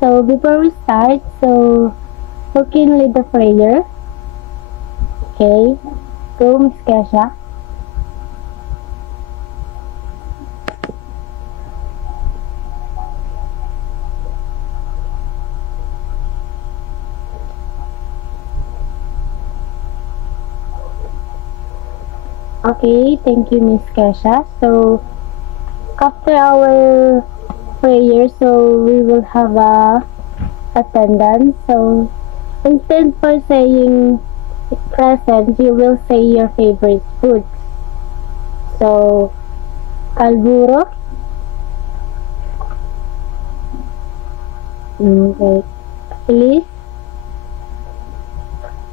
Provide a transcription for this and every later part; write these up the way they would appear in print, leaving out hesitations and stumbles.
So before we start, who can lead the prayer? Okay, go Miss Kesha. Okay, thank you Miss Kesha. So after our prayer, we will have a attendance. So instead for saying present, you will say your favorite food. So alburo, okay, Elise,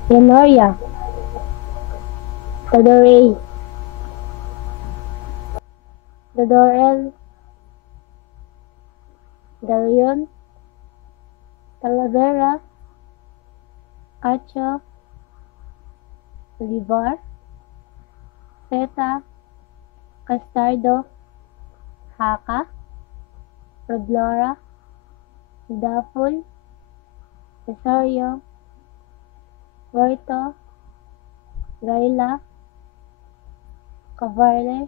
Leonoria, Tadore, Dodorel, Dalion, Talavera, Cacho, Olivar, Seta, Castardo, Haka, Roblora, Daful, Rosario, Huerto, Gaila, Cavarle,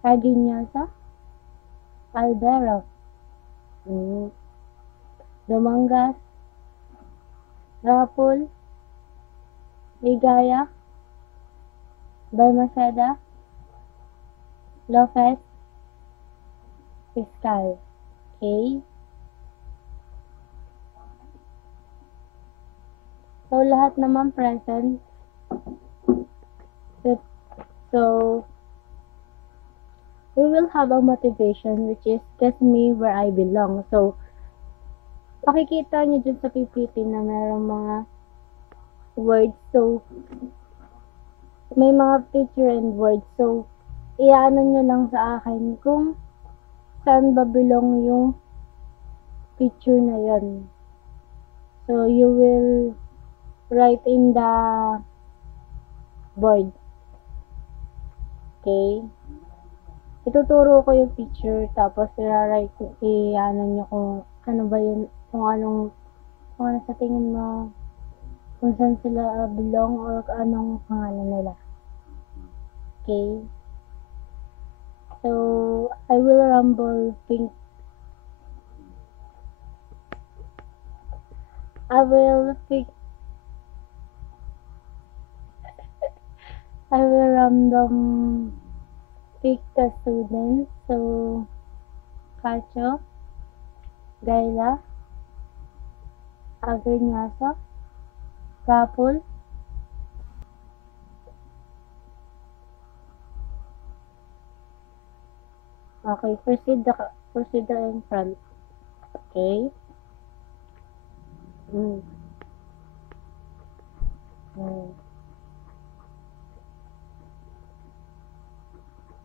Raginosa, Albero, Domangas, Rapul, Ligaya, Balmaceda, Lopez, Fiscal. Okay? So, lahat naman present. So, we will have a motivation which is Get Me Where I Belong. So, pakikita nyo dun sa PPT na merong mga words. So, may mga picture and words. So, iyaano nyo lang sa akin kung saan ba belong yung picture na yon. So, you will write in the board. Okay? Ituturo ko yung picture, tapos i-ano nyo kung ano ba yun, kung ano sa tingin mo, kung saan sila belong or anong pangalan nila. Okay? So, I will rumble pink. I will random pick the students. So, Cacho, Gaila, Agriñaso, Rapul, okay, proceed the in front. Okay.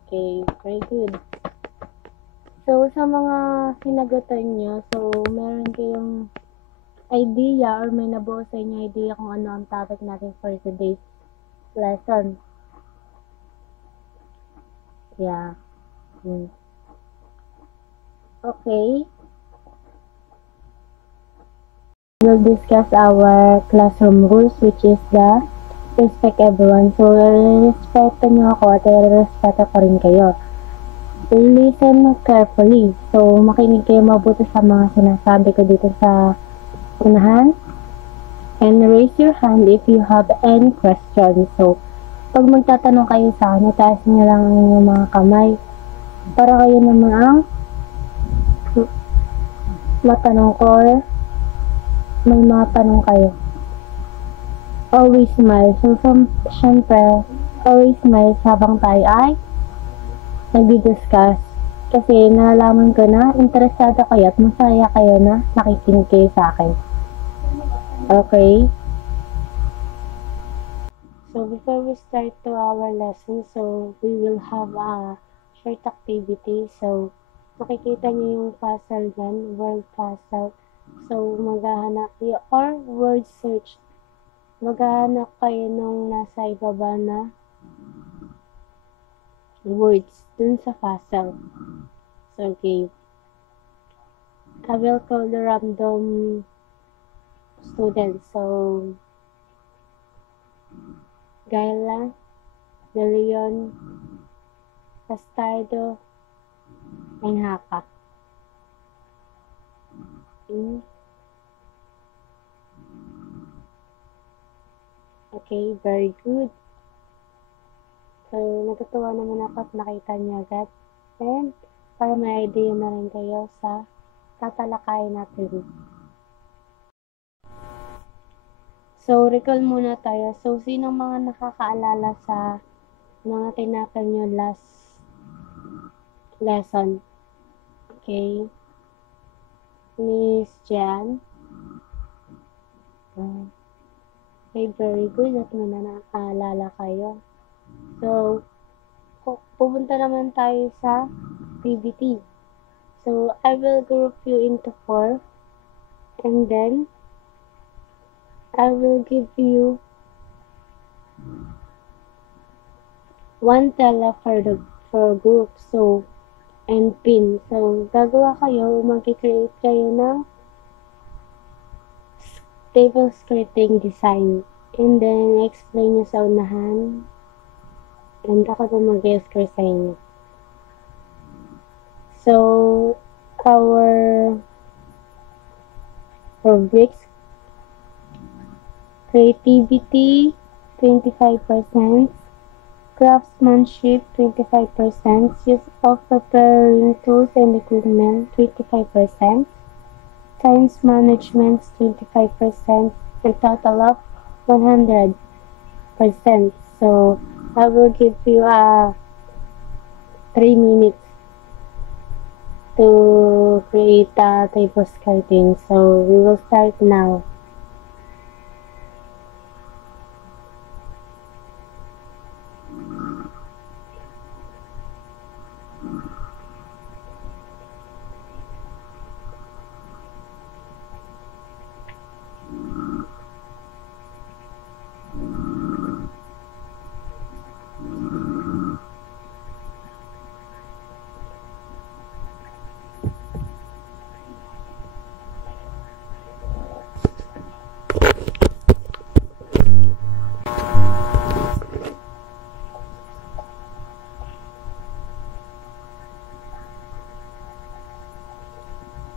Okay, very good. So, sa mga sinagutan nyo, so, meron kayong idea or may nabuo sa inyo idea kung ano ang topic natin for today's lesson. Yeah. Okay. We'll discuss our classroom rules, which is the respect everyone. So, respect nyo ako at respeto ko rin kayo. Listen carefully. So, makinig kayo mabuti sa mga sinasabi ko dito sa unahan. And raise your hand if you have any questions. So, pag magtatanong kayo sa akin, itaas nyo lang ang inyong mga kamay para kayo naman ang matanong ko or may mga tanong kayo. Always smile. So, syempre, always smile habang tayo ay nag-discuss. Kasi nalaman ko na interesado kayo at masaya kayo na nakikinig kayo sa akin. Okay? So, before we start to our lesson, so, we will have a short activity. So, makikita niyo yung puzzle dyan, word puzzle. So, maghahanap kayo, or word search. Maghahanap kayo nung nasa ibaba na words dun sa puzzle. So, okay. I will call the random students. So, Gaila, De Leon, Castardo, and Haka. Okay, very good. So, natutuwa naman ako at nakita niyo agad. And, para may idea na rin kayo sa tatalakayin natin. So, recall muna tayo. So, sinong mga nakakaalala sa mga tinakal nyo last lesson? Okay. Miss Jan. Okay, very good at may nakakaalala kayo. So, pupunta naman tayo sa PBT. So, I will group you into 4 and then I will give you one tela for group. So, and pin. So, gagawa kayo, mag-create kayo ng table scripting design. And then, explain nyo sa unahan. And ako na mag-script sa inyo. So, our rubrics, creativity, 25%, craftsmanship, 25%, use of preparing tools and equipment, 25%, science management, 25%, and total of 100%. So, I will give you 3 minutes to create a table scripting. So, we will start now.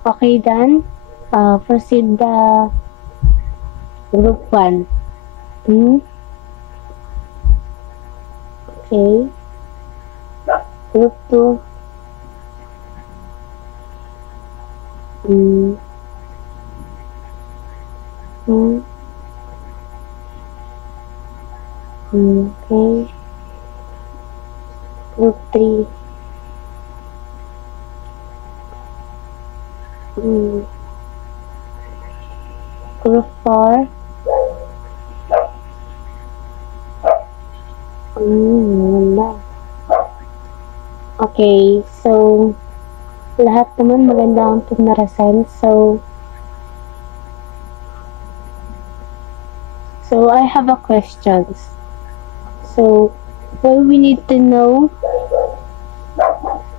Okay, done. Proceed the group 1. Okay. Group 2. Okay. Group 3. Group 4. Okay, so lahat naman maganda ang pinarasan. So I have a questions. So well, we need to know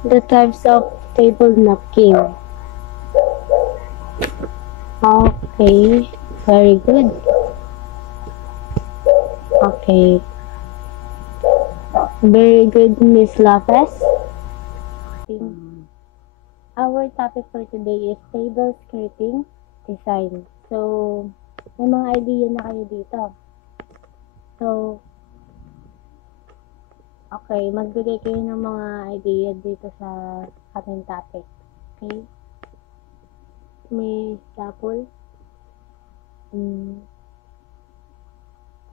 the types of table napkin. Okay, very good. Okay. Very good, Miss Lopez. Our topic for today is table scripting design. So, may mga idea na kayo dito. So, okay, magbigay kayo ng mga idea dito sa ating topic. Okay? Miss Dapol?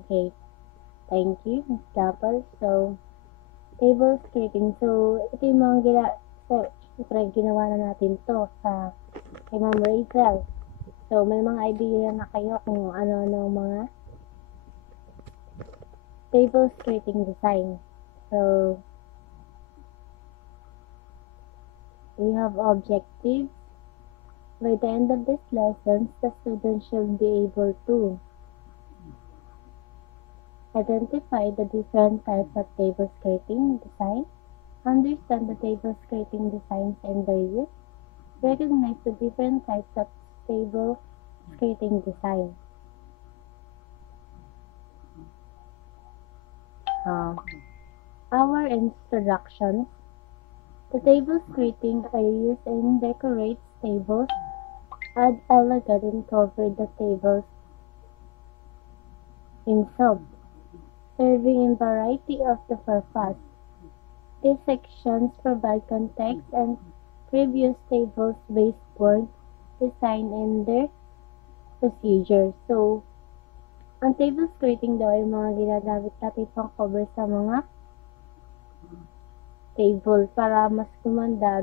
Okay. Thank you, Miss Dapol. So, table scripting. So, ito yung mga ginawa na natin to sa kay Ma'am Rachel. So, may mga idea na kayo kung ano mga table scripting design. So, we have objectives. By the end of this lesson, the students should be able to identify the different types of table scripting design, understand the table scripting designs and their use, recognize the different types of table skirting design. Our introductions. The table skirting are used in decorate tables, add elegant and cover the tables themselves, serving in variety of the purpose. These sections provide context and previous tables baseboard design and their procedure. So, ang table skirting daw ay mga ginagamit natin pang cover sa mga table para mas gumanda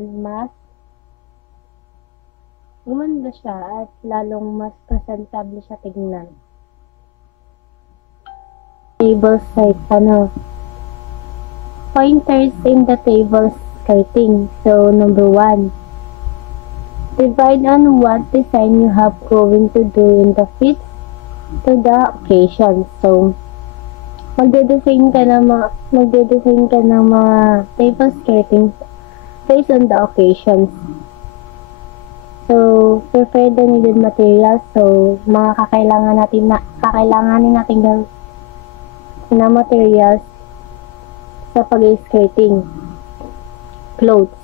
siya at lalong mas presentable siya tignan. Table skirt, pointers in the table skirting. So, number 1, divide on what design you have going to do in the fits to the occasion. So, magde-design ka ng mga table skirting based on the occasions. So, prepare the needed materials. So, mga kakailanganin natin na materials sa pag-skirting. Clothes,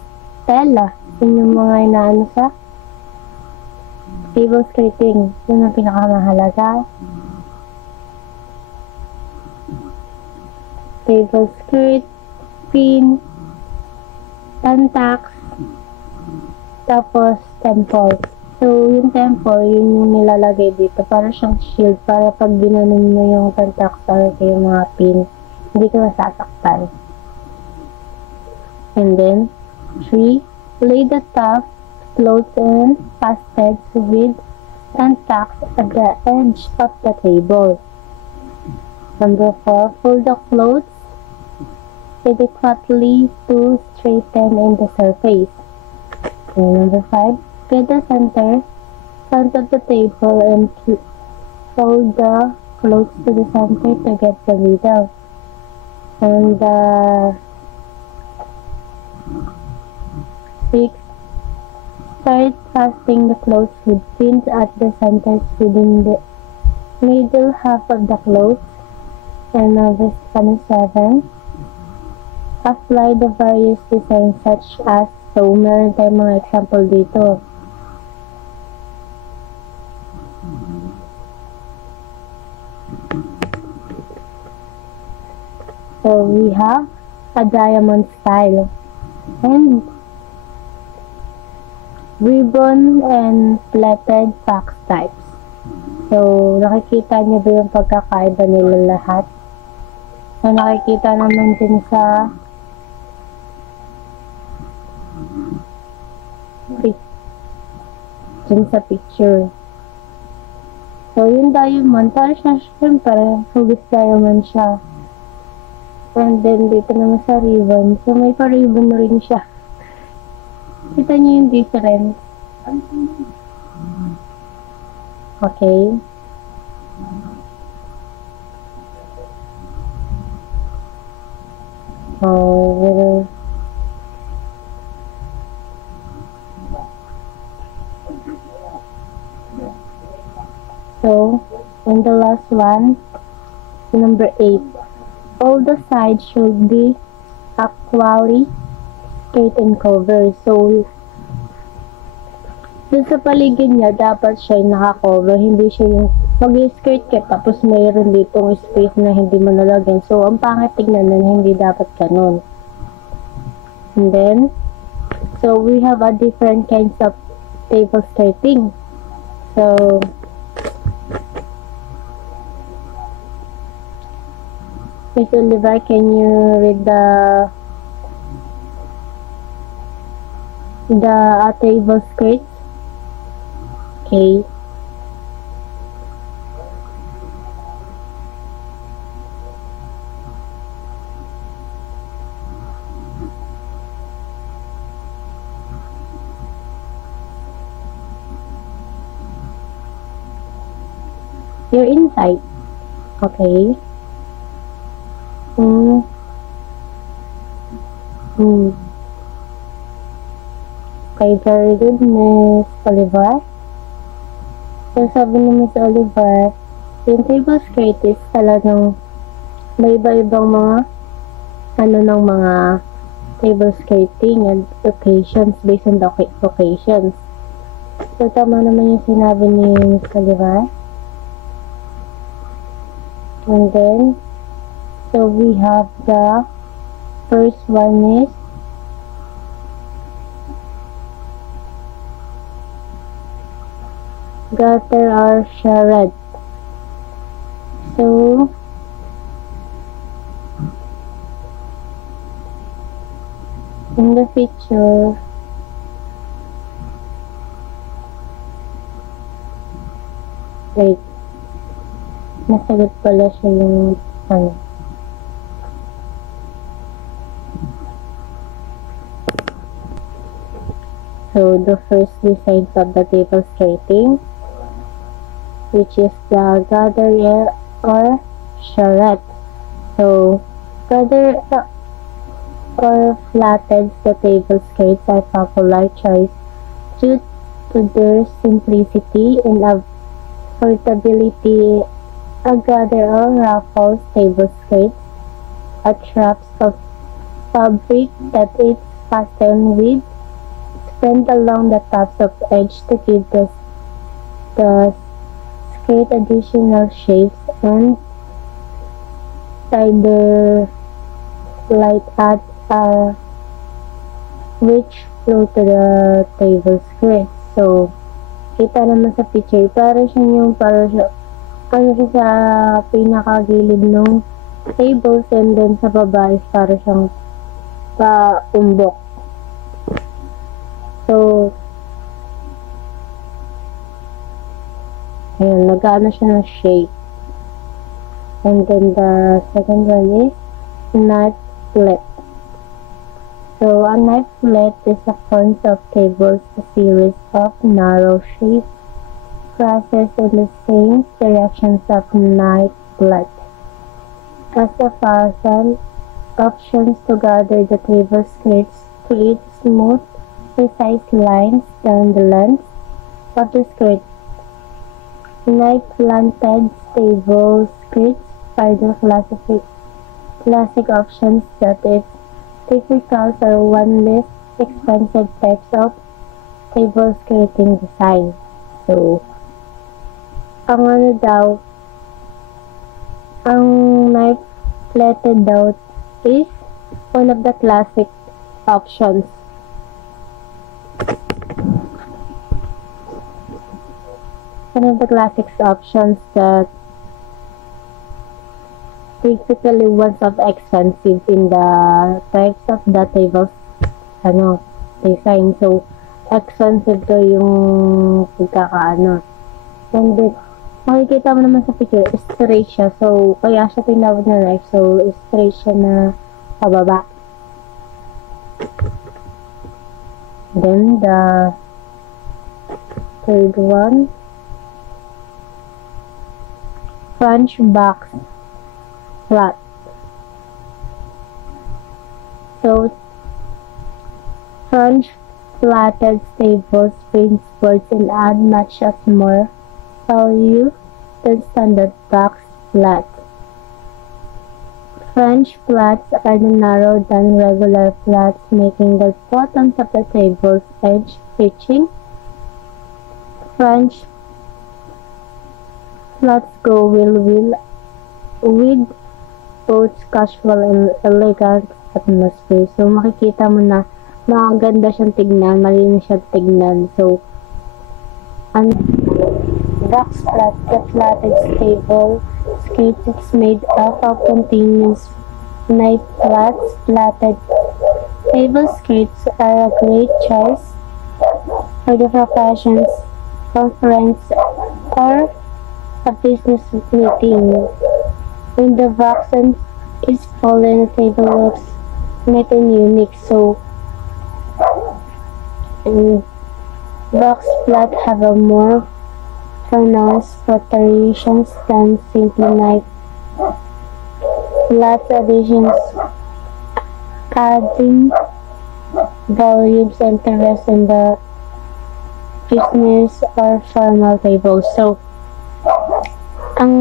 tela, yun yung mga inaano sa table skirting. Yun ang pinakamahalaga. Table skirt, pin, tantax, tapos temple. So, yung temple, yun yung nilalagay dito para siyang shield para pag ginanon mo yung tantax or yung mga pin, hindi ka masasaktan. And then, 3, lay the top, clothes and fasteds with tantax at the edge of the table. Number 4, fold the clothes adequately to straighten in the surface. And number 5, get the front of the table and fold the clothes to the center to get the middle. And 6, start fastening the clothes with pins at the centers within the middle half of the clothes. And number 7, apply the various designs such as, so meron tayong mga example dito. So we have a diamond style and ribbon and plated fox types. So nakikita niyo ba yung pagkakaiba nila lahat? So nakikita naman din sa picture. So, yung diamond, para siya, syempre, hugis diamond siya. And then, dito naman sa ribbon. So, may pa-ribbon rin siya. Kita niyo yung difference. Okay. So, and the last one, number 8. All the sides should be equally straight and covered. So, dun sa paligid niya, dapat siya yung naka-cover. Hindi siya yung mag-skirt ka, tapos mayroon ditong space na hindi mo nalagyan. So, ang pangit tignan na hindi dapat ganun. And then, so we have a different kinds of table skirting. So, Miss Oliver, can you read the table skirts? Okay. You're inside. Okay. Okay, very good, Miss Oliver. So, sabi ni Miss Oliver, yung table skirt is talagang may iba-ibang mga ng mga table skirting and occasions based on the occasions. So, tama naman yung sinabi ni Miss Oliver. And then, so we have the first one is gutter or charrette. So, in the picture, wait, nasagot pala siya yung ano. So, the first design of the table skirting, which is the gutter or charrette. So, gutter or flatted the table skirts are popular choice due to their simplicity and affordability. A gutter or ruffles table skirts attracts of fabric that is fastened with spread along the tops of edge to give the skirt additional shapes and tighter light at a rich flow to the table skirt. So, kita naman sa picture, para siya sa pinakagilid ng tables and then sa baba is para siyang paumbok. So, ayan, nag-ano siya ng shape. And then the second one is knife flat. So, a knife flat is a form of tables, a series of narrow shapes crosses in the same directions of knife flat. As a fashion, options to gather the table skirts create smooth, precise lines down the length of the skirt. Knife-flanted table skirts are the classic options that is typical or one less expensive types of table skirting design. So, ang knife-flatted daw is one of the classic options. One of the classic options that typically ones of expensive in the types of the tables design. So, expensive to yung pagkakaano. And then, makikita mo naman sa picture, straight siya. So, kaya siya tinawag na knife. So, straight siya na pababa. Then, the third one, French box flat. So, French flatted tables, sports and add much as more value than standard box flat. French flats are narrower than regular flats, making the bottoms of the table's edge pitching. French flats go well with both casual and elegant atmosphere. So, makikita mo na maganda siyang tignan, malinis siyang tignan. So, box flat, the flatted table skirt is made up of continuous knife flats. Flatted table skirts are a great choice for the professions, conference, or a business meeting. When the box is full and the table looks neat and unique, so box flat have a more pronounced protrusions than simply knife flat additions, adding volumes, interest in the business or formal tables. So, ang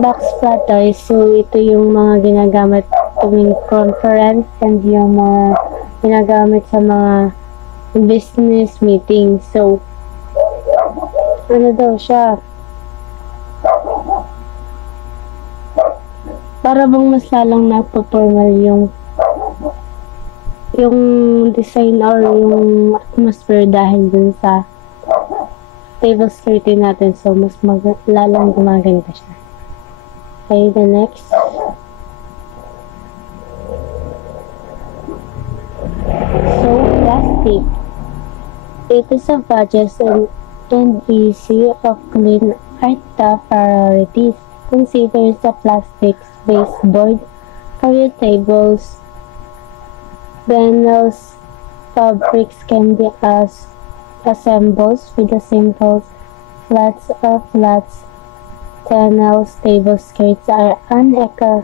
box plato is ito yung mga ginagamit tuwing conference and yung mga ginagamit sa mga business meeting. So, ano daw siya? Para bang mas lalong nagpo-formal yung design or yung atmosphere dahil dun sa table skirting natin. So, mas lalong gumaganda siya. Okay, the next. So, plastic. It is a budget and easy of clean art top priorities. Consider the plastics baseboard for your tables. Vinyls fabrics can be assembled with the simple flats or flats. Tunnels table skirts are an economical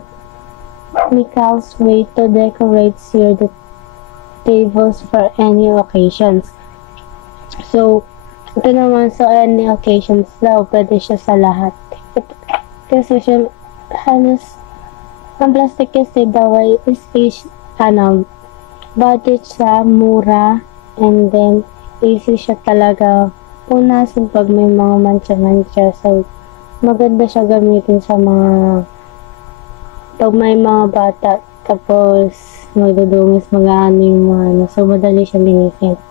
way to decorate your tables for any occasions. So, ito naman sa any occasions daw, pwede siya sa lahat. Kasi siya, halos, ang plastic kasi daw ay budget siya, mura, and then, easy siya talaga punasan pag may mga mancha-mancha. So, maganda siya gamitin sa mga, pag may mga bata, tapos, magdudungis, mag-aano yung mga ano. So, madali siya linisin.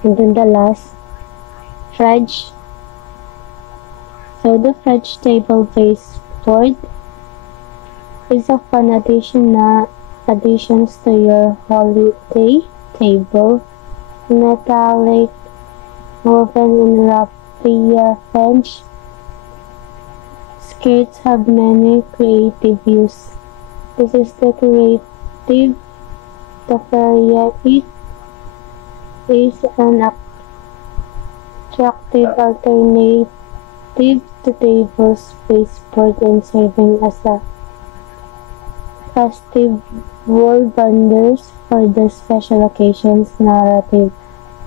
And then the last, fridge. So, the fridge table baseboard is a fun additions to your holiday table. Metallic, woven in raffia fringe. Skirts have many creative use. This is decorative. The variety is an attractive alternative to tables baseboard and serving as a festive wall bundles for the special occasions. Narrative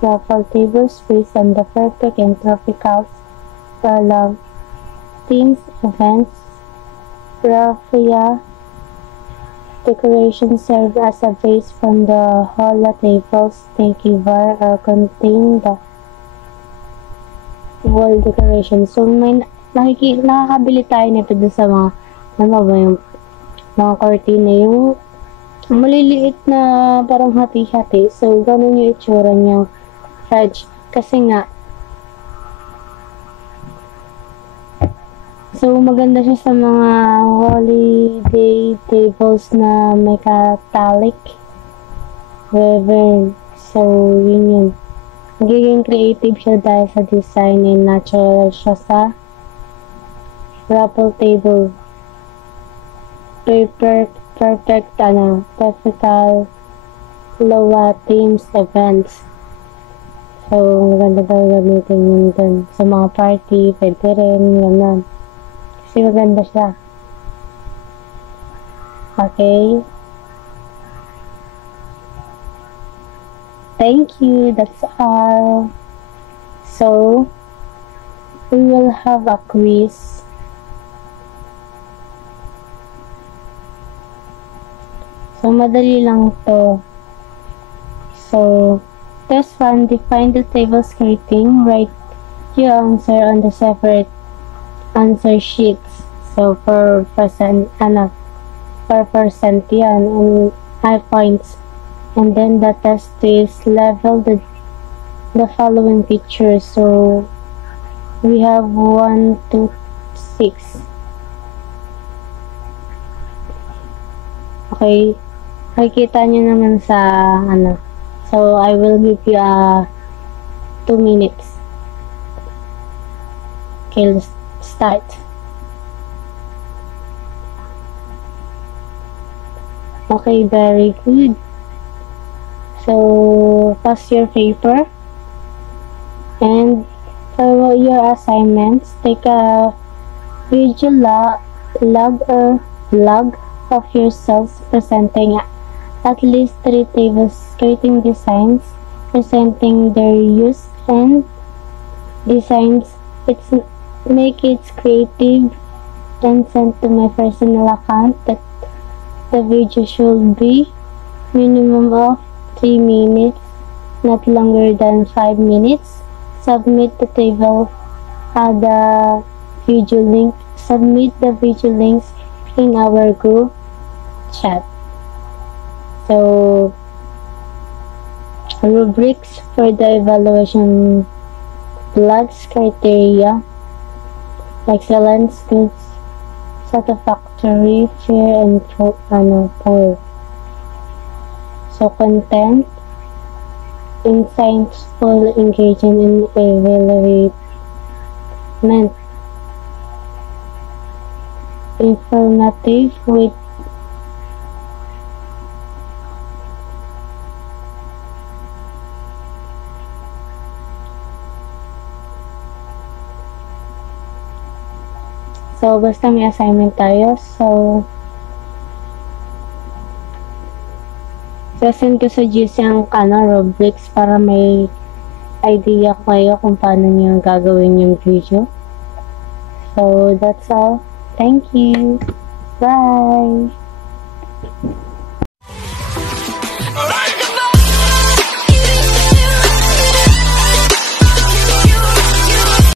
raffle tables based on the perfect and tropical themes events. Raffia decorations serve as a base from the hola tables, tiki bar, or contain the wall decoration. So, may nakakabili tayo nito doon sa mga, ano ba yung mga cortina, yung maliliit na parang hati-hati. So, ganun yung itsura niyang fridge. Kasi nga, so, maganda siya sa mga holiday tables na may metallic woven. So, yun. Magiging creative siya dahil sa design and natural siya sa raffle table. Perfect typical Lowa themes events. So, maganda daw gamitin yun dun. Sa mga party, pwede rin, gano'n. Kasi maganda siya. Okay. Thank you. That's all. So, we will have a quiz. So, madali lang to. So, test 1, define the table skirting. Write your answer on the separate answer sheets. So, for percent yan, and 5 points. And then the test is level the following pictures. So, we have 1 to 6. Okay. Makikita nyo naman sa, So, I will give you 2 minutes. Okay, let's start. Okay, very good. So, pass your paper. And for your assignments, take a video log of yourselves presenting at least 3 tables creating designs, presenting their use and designs. Make it creative and send to my personal account that the video should be minimum of 3 minutes, not longer than 5 minutes. Submit the table, the video link. Submit the video links in our group chat. So, rubrics for the evaluation blocks criteria: excellence, good, satisfactory, fair, and poor. So, content, insightful, engaging, and evaluation. Informative with So, basta may assignment tayo. So, send ko sa GC ang rubrics para may idea kayo kung paano nyo gagawin yung video. So, that's all. Thank you. Bye.